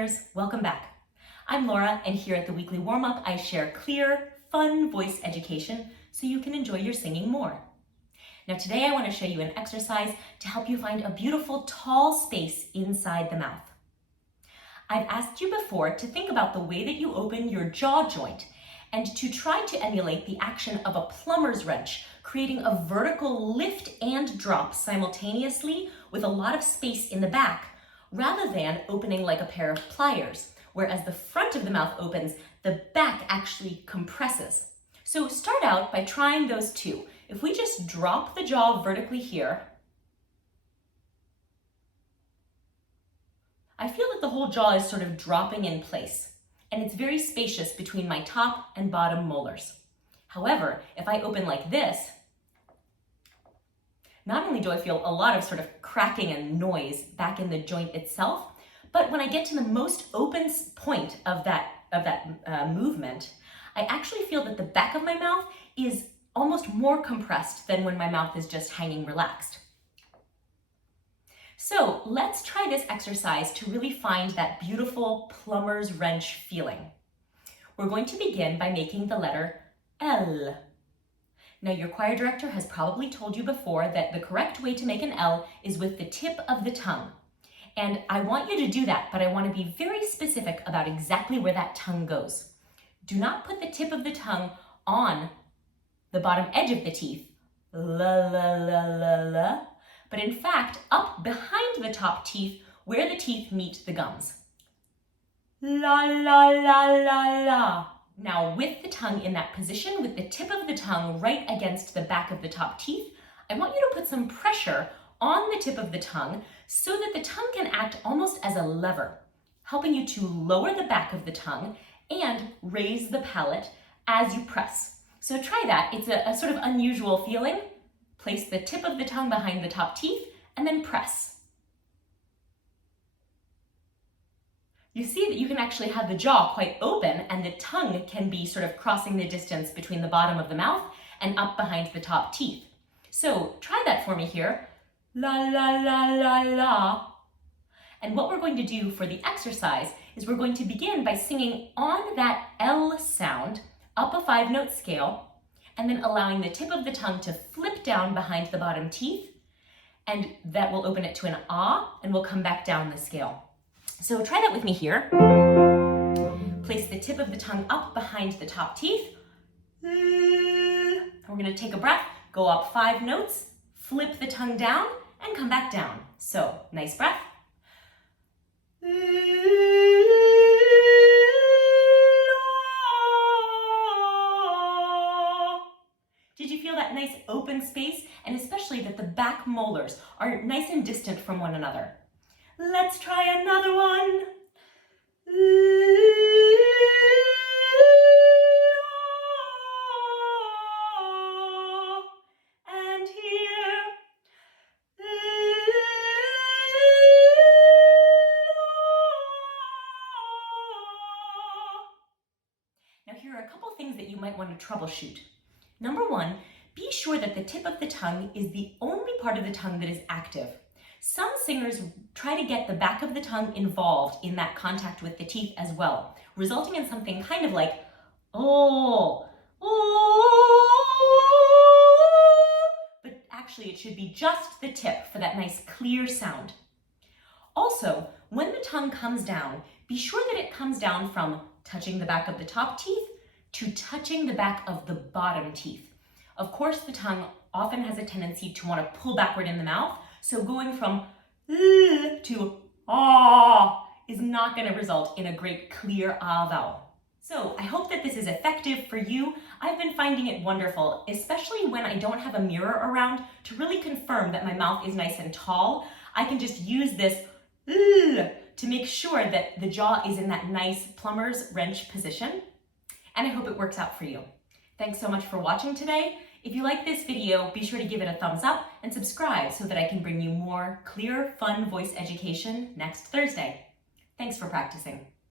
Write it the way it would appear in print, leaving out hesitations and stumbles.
learners, welcome back. I'm Laura, and here at the weekly warm-up, I share clear, fun voice education so you can enjoy your singing more. Now today I want to show you an exercise to help you find a beautiful tall space inside the mouth. I've asked you before to think about the way that you open your jaw joint and to try to emulate the action of a plumber's wrench, creating a vertical lift and drop simultaneously with a lot of space in the back, rather than opening like a pair of pliers, whereas the front of the mouth opens, the back actually compresses. So start out by trying those two. If we just drop the jaw vertically here, I feel that the whole jaw is sort of dropping in place, and it's very spacious between my top and bottom molars. However, if I open like this, not only do I feel a lot of sort of cracking and noise back in the joint itself, but when I get to the most open point of that movement, I actually feel that the back of my mouth is almost more compressed than when my mouth is just hanging relaxed. So let's try this exercise to really find that beautiful plumber's wrench feeling. We're going to begin by making the letter L. Now your choir director has probably told you before that the correct way to make an L is with the tip of the tongue. And I want you to do that, but I want to be very specific about exactly where that tongue goes. Do not put the tip of the tongue on the bottom edge of the teeth, la la la la la, but in fact up behind the top teeth where the teeth meet the gums. La la la la la. Now with the tongue in that position, with the tip of the tongue right against the back of the top teeth, I want you to put some pressure on the tip of the tongue so that the tongue can act almost as a lever, helping you to lower the back of the tongue and raise the palate as you press. So try that. It's a sort of unusual feeling. Place the tip of the tongue behind the top teeth and then press. You see that you can actually have the jaw quite open and the tongue can be sort of crossing the distance between the bottom of the mouth and up behind the top teeth. So try that for me here. La la la la la. And what we're going to do for the exercise is we're going to begin by singing on that L sound up a 5-note scale and then allowing the tip of the tongue to flip down behind the bottom teeth, and that will open it to an ah, and we'll come back down the scale. So try that with me here. Place the tip of the tongue up behind the top teeth. We're going to take a breath, go up 5 notes, flip the tongue down, and come back down. So nice breath. Did you feel that nice open space? And especially that the back molars are nice and distant from one another. Let's try another one. And here. Now here are a couple things that you might want to troubleshoot. Number one, be sure that the tip of the tongue is the only part of the tongue that is active. Some singers try to get the back of the tongue involved in that contact with the teeth as well, resulting in something kind of like, oh, oh, but actually it should be just the tip for that nice clear sound. Also, when the tongue comes down, be sure that it comes down from touching the back of the top teeth to touching the back of the bottom teeth. Of course, the tongue often has a tendency to want to pull backward in the mouth, so going from to ah is not going to result in a great clear ah vowel. So I hope that this is effective for you. I've been finding it wonderful, especially when I don't have a mirror around to really confirm that my mouth is nice and tall. I can just use this to make sure that the jaw is in that nice plumber's wrench position. And I hope it works out for you. Thanks so much for watching today. If you like this video, be sure to give it a thumbs up and subscribe so that I can bring you more clear, fun voice education next Thursday. Thanks for practicing.